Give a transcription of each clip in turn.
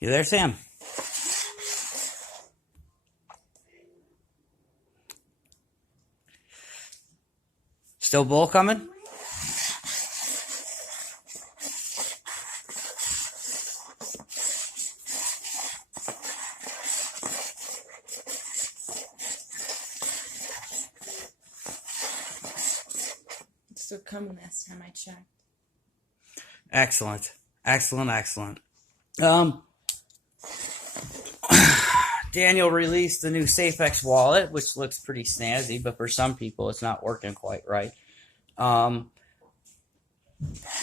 You there, Sam? Still bull coming? Still coming last time I checked. Excellent. Daniel released the new SafeX wallet, which looks pretty snazzy, but for some people it's not working quite right.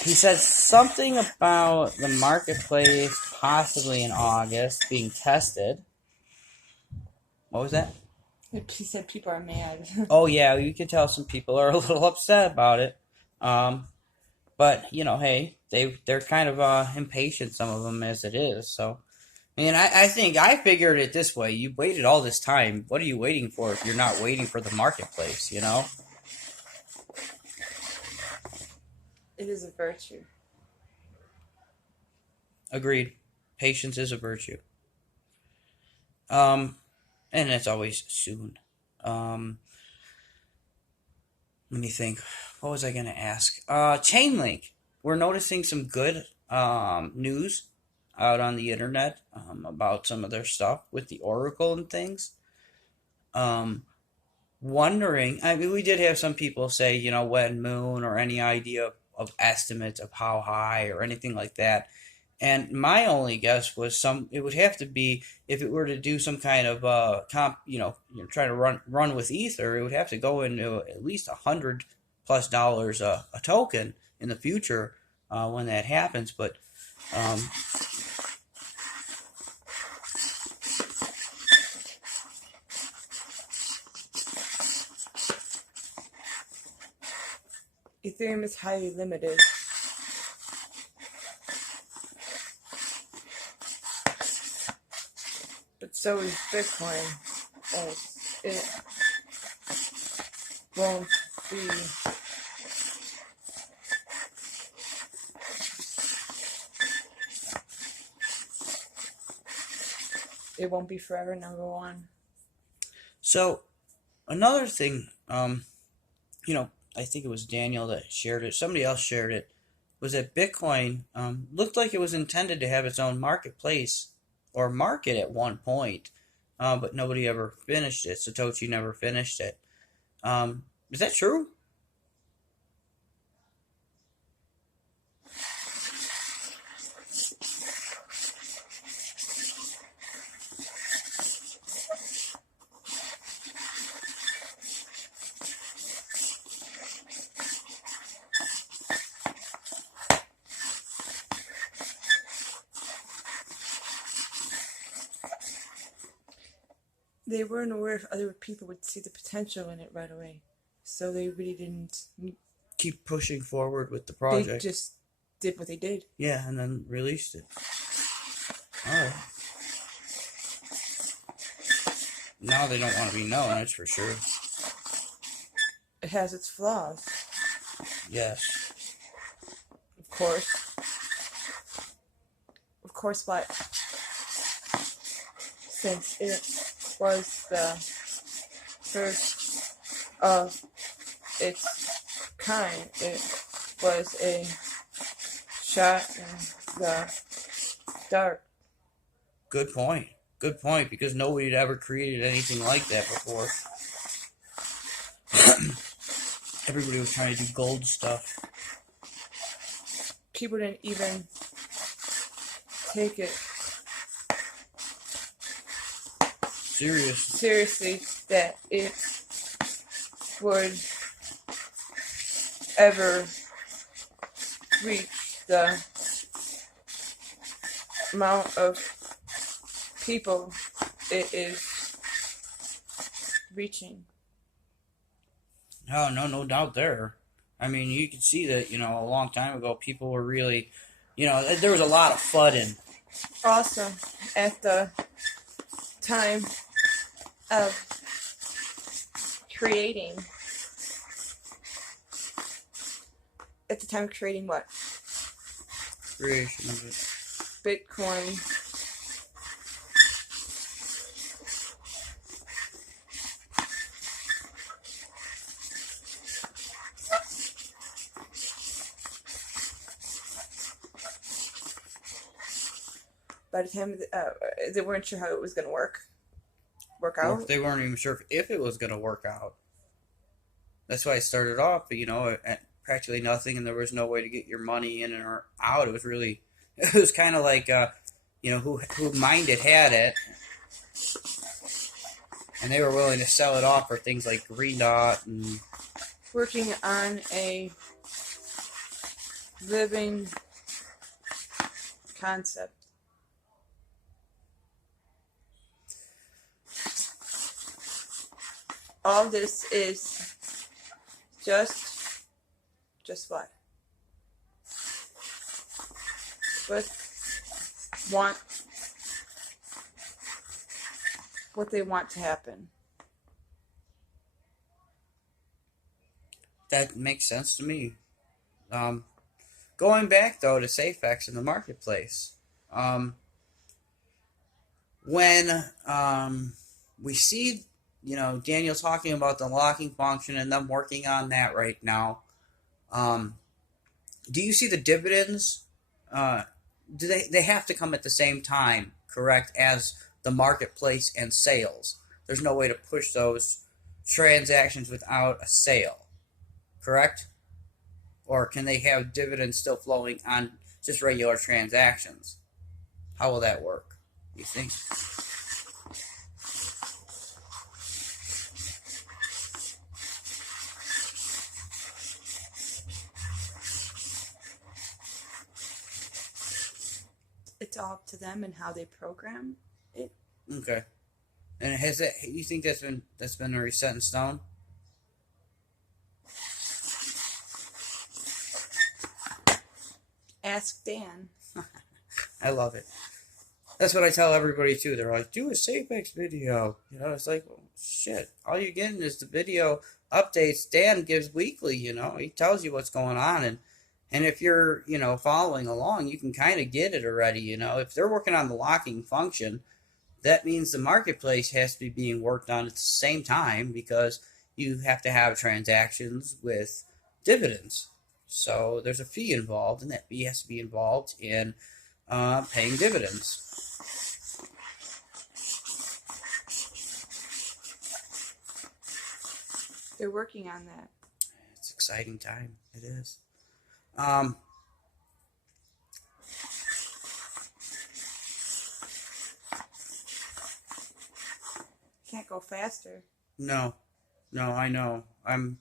He said something about the marketplace possibly in August being tested. What was that? He said people are mad. Oh yeah, you can tell some people are a little upset about it. But hey, they're kind of impatient, some of them, as it is. So, I think I figured it this way: you waited all this time. What are you waiting for if you're not waiting for the marketplace? It is a virtue. Agreed. Patience is a virtue. And it's always soon. Let me think. What was I going to ask? Chainlink. We're noticing some good news out on the internet about some of their stuff with the Oracle and things. Wondering, we did have some people say, when moon or any idea of estimates of how high or anything like that. And my only guess was it would have to be if it were to do some kind of try to run with Ether, it would have to go into at least $100+ a token in the future when that happens. But Ethereum is highly limited. But so is Bitcoin, as it won't be forever, number one. So another thing, I think it was Daniel that shared it. Somebody else shared it. Was that Bitcoin looked like it was intended to have its own marketplace or market at one point, but nobody ever finished it. Satoshi never finished it. Is that true? They weren't aware if other people would see the potential in it right away. So they really didn't keep pushing forward with the project. They just did what they did. Yeah, and then released it. Alright. Now they don't want to be known, that's for sure. It has its flaws. Yes. Of course. Of course, what? Since it was the first of its kind, it was a shot in the dark. Good point, because nobody had ever created anything like that before. Everybody was trying to do gold stuff. People didn't even take it seriously that it would ever reach the amount of people it is reaching. Oh, no doubt there. You could see that, a long time ago, people were really, there was a lot of FUD. Also, at the time of creating what? Creation of it. Bitcoin by the time they weren't sure how it was going to work Or out. they weren't even sure if it was going to work out. That's why it started off, at practically nothing, and there was no way to get your money in or out. It was really, it was kind of like, who minded had it, and they were willing to sell it off for things like Green Dot and Working on a living concept. All this is just what? But what they want to happen. that makes sense to me. Going back though to SafeX in the marketplace, um, when we see Daniel talking about the locking function and them working on that right now, um, do you see the dividends? Do they have to come at the same time, correct, as the marketplace and sales? There's no way to push those transactions without a sale, correct? Or can they have dividends still flowing on just regular transactions? How will that work, you think? It's all up to them and how they program it. Okay. And has that, you think that's been already set in stone? Ask Dan. I love it. That's what I tell everybody too. They're like, do a SafeX video. It's like, well, shit. All you're getting is the video updates Dan gives weekly. He tells you what's going on, and if you're following along, you can kind of get it already. If they're working on the locking function, that means the marketplace has to be being worked on at the same time because you have to have transactions with dividends. So there's a fee involved, and that fee has to be involved in paying dividends. They're working on that. It's an exciting time. It is. Can't go faster. No, I know. I'm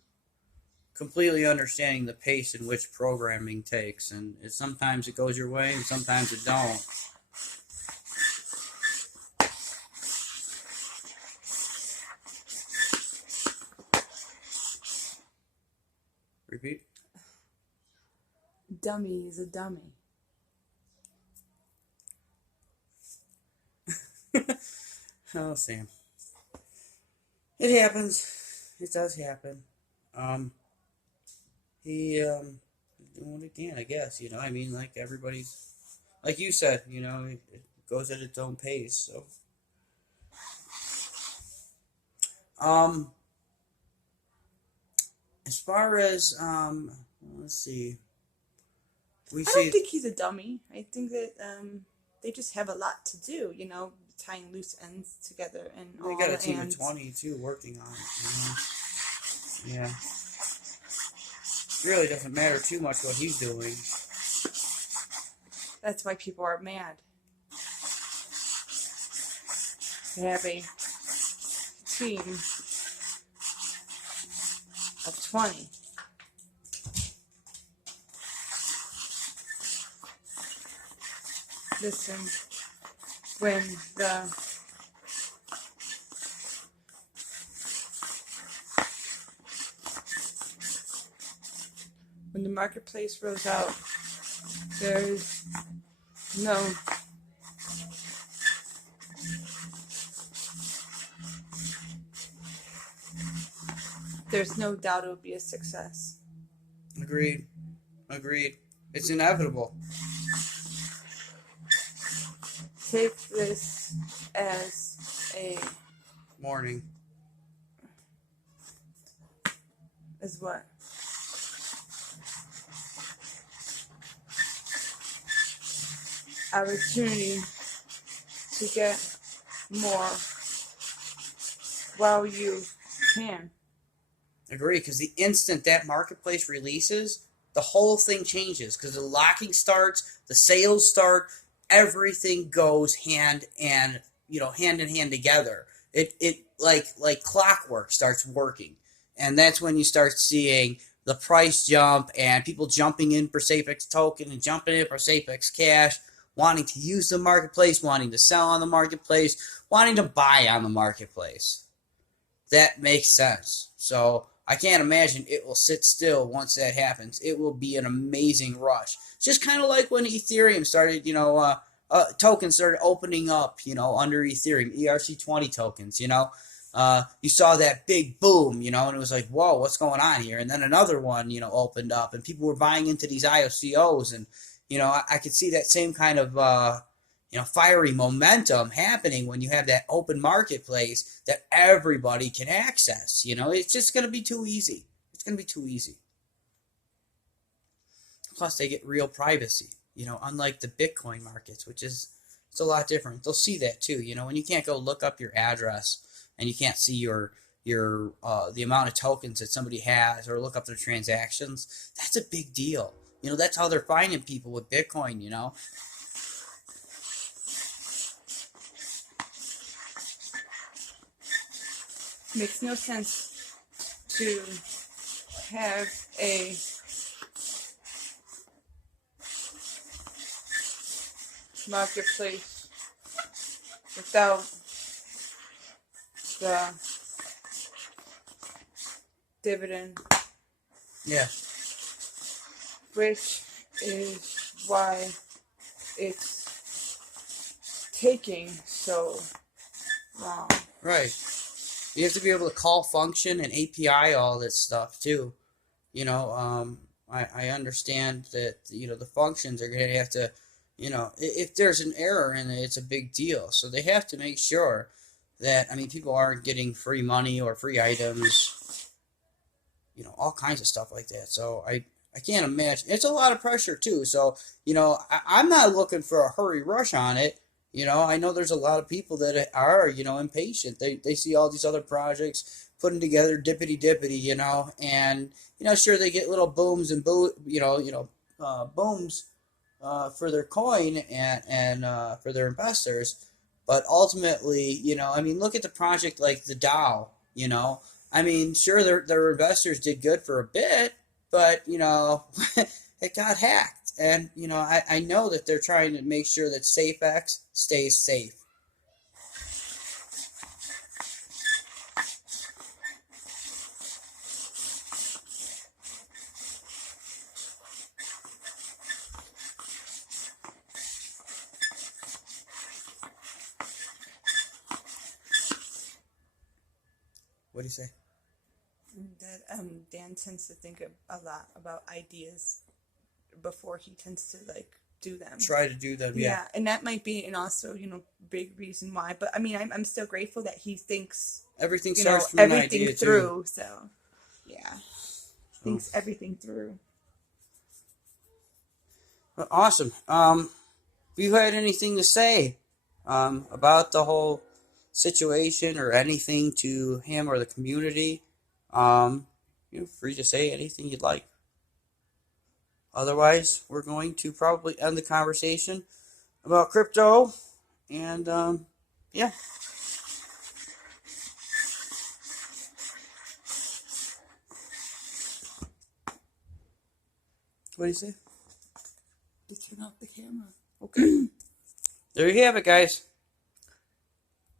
completely understanding the pace in which programming takes, and sometimes it goes your way, and sometimes it don't. Repeat. Dummy is a dummy. Oh, Sam. It happens. It does happen. He doing what he can, I guess. I mean, like everybody's, like you said, it goes at its own pace. So, as far as let's see, I don't think he's a dummy. I think that they just have a lot to do. Tying loose ends together and they all got a the team ends. of 20 too working on it. Yeah. It really doesn't matter too much what he's doing. That's why people are mad. They have a team of 20. Listen, when the marketplace rolls out, there's no doubt it will be a success. Agreed. It's inevitable. Take this as a Warning. As what? Opportunity to get more while you can. Agree, because the instant that marketplace releases, the whole thing changes. Because the locking starts, the sales start, everything goes hand in hand together. It like clockwork starts working, and that's when you start seeing the price jump and people jumping in for Safex token and jumping in for Safex cash, wanting to use the marketplace, wanting to sell on the marketplace, wanting to buy on the marketplace. That makes sense. So I can't imagine it will sit still once that happens. It will be an amazing rush. It's just kind of like when Ethereum started, tokens started opening up, under Ethereum, ERC20 tokens, you saw that big boom, and it was like, whoa, what's going on here? And then another one, opened up, and people were buying into these IOCOs, and, I could see that same kind of, fiery momentum happening when you have that open marketplace that everybody can access. It's just going to be too easy. It's going to be too easy. Plus, they get real privacy, unlike the Bitcoin markets, which is it's a lot different. They'll see that too, when you can't go look up your address and you can't see your the amount of tokens that somebody has or look up their transactions. That's a big deal. That's how they're finding people with Bitcoin. Makes no sense to have a marketplace without the dividend. Yeah. Which is why it's taking so long. Right. You have to be able to call function and API all this stuff too. I understand that the functions are going to have to, if there's an error in it, it's a big deal. So they have to make sure that people aren't getting free money or free items, all kinds of stuff like that. So I can't imagine. It's a lot of pressure too. So I'm not looking for a hurry rush on it. I know there's a lot of people that are, impatient. They see all these other projects putting together dippity, and, sure, they get little booms and booms for their coin and for their investors. But ultimately, look at the project like the DAO, sure, their investors did good for a bit, but, it got hacked. And, I know that they're trying to make sure that SafeX stays safe. What do you say? That Dan tends to think a lot about ideas before he tends to do them. Try to do them, yeah. Yeah, and that might be also big reason why. But I'm still grateful that he thinks everything starts from everything an idea through. Too. So yeah, thinks everything through. Well, awesome. Have you had anything to say about the whole situation or anything to him or the community? You're free to say anything you'd like. Otherwise, we're going to probably end the conversation about crypto. And, yeah. What do you say? To turn off the camera. Okay. There you have it, guys.